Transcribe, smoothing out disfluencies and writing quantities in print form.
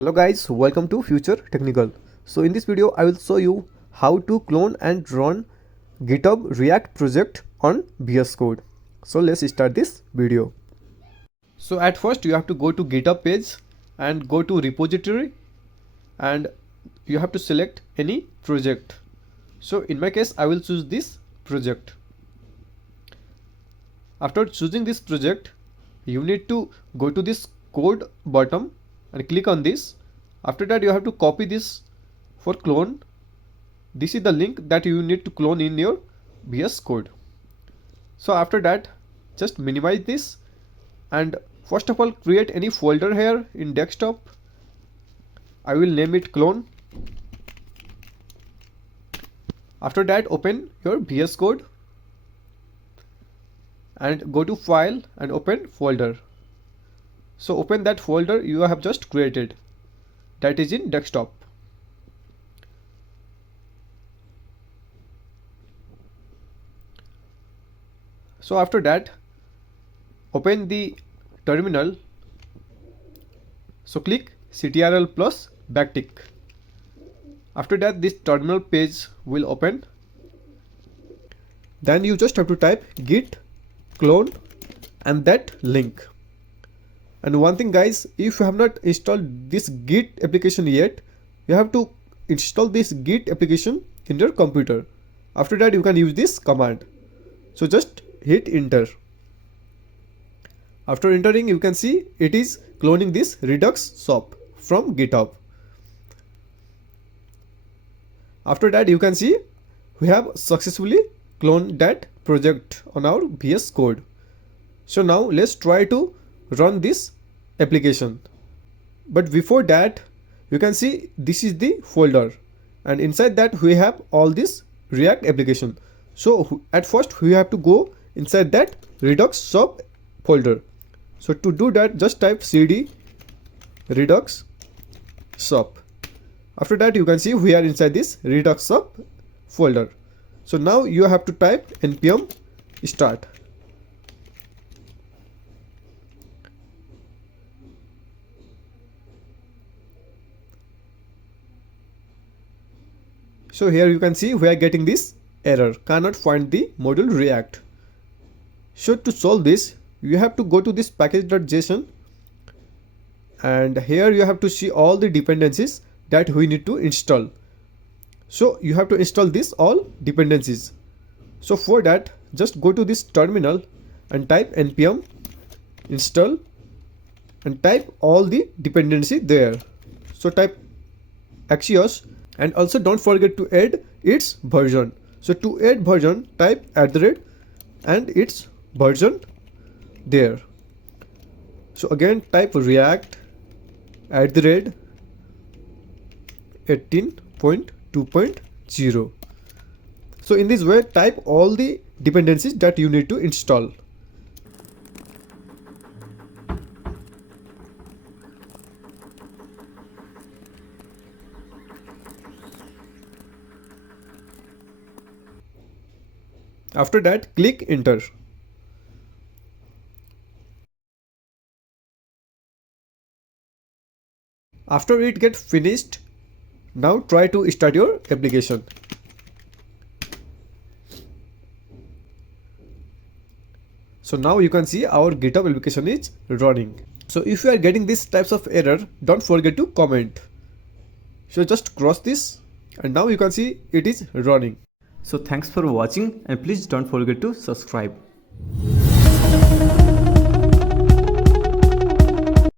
Hello guys, welcome to Future Technical. So in this video I will show you how to clone and run GitHub React project on VS Code. So let's start this video. So at first you have to go to GitHub page and go to repository and you have to select any project. So in my case I will choose this project. After choosing this project, you need to go to this code bottom and click on this. After that you have to copy this for clone. This is the link that you need to clone in your VS Code. So after that just minimize this and first of all create any folder here in desktop. I will name it clone. After that open your VS Code and go to file and open folder. So open that folder you have just created, that is in desktop. So after that open the terminal. So click ctrl plus backtick. After that this terminal page will open. Then you just have to type git clone and that link. And one thing guys, if you have not installed this git application yet, you have to install this git application in your computer. After that you can use this command. So just hit enter. After entering you can see it is cloning this Redux shop from GitHub. After that you can see we have successfully cloned that project on our VS Code. So now let's try to run this application. But before that you can see this is the folder and inside that we have all this React application. So at first we have to go inside that Redux shop folder. So to do that just type cd Redux shop. After that you can see we are inside this Redux shop folder. So now you have to type npm start. So here you can see we are getting this error, cannot find the module React. So to solve this you have to go to this package.json and here you have to see all the dependencies that we need to install. So you have to install this all dependencies. So for that just go to this terminal and type npm install and type all the dependency there. So type Axios and also don't forget to add its version. So to add version type @ and its version there. So again type react @ 18.2.0. So in this way type all the dependencies that you need to install. After that click enter. After it gets finished, now try to start your application. So now you can see our GitHub application is running. So if you are getting these types of error, don't forget to comment. So just cross this and now you can see it is running. So thanks for watching and please don't forget to subscribe.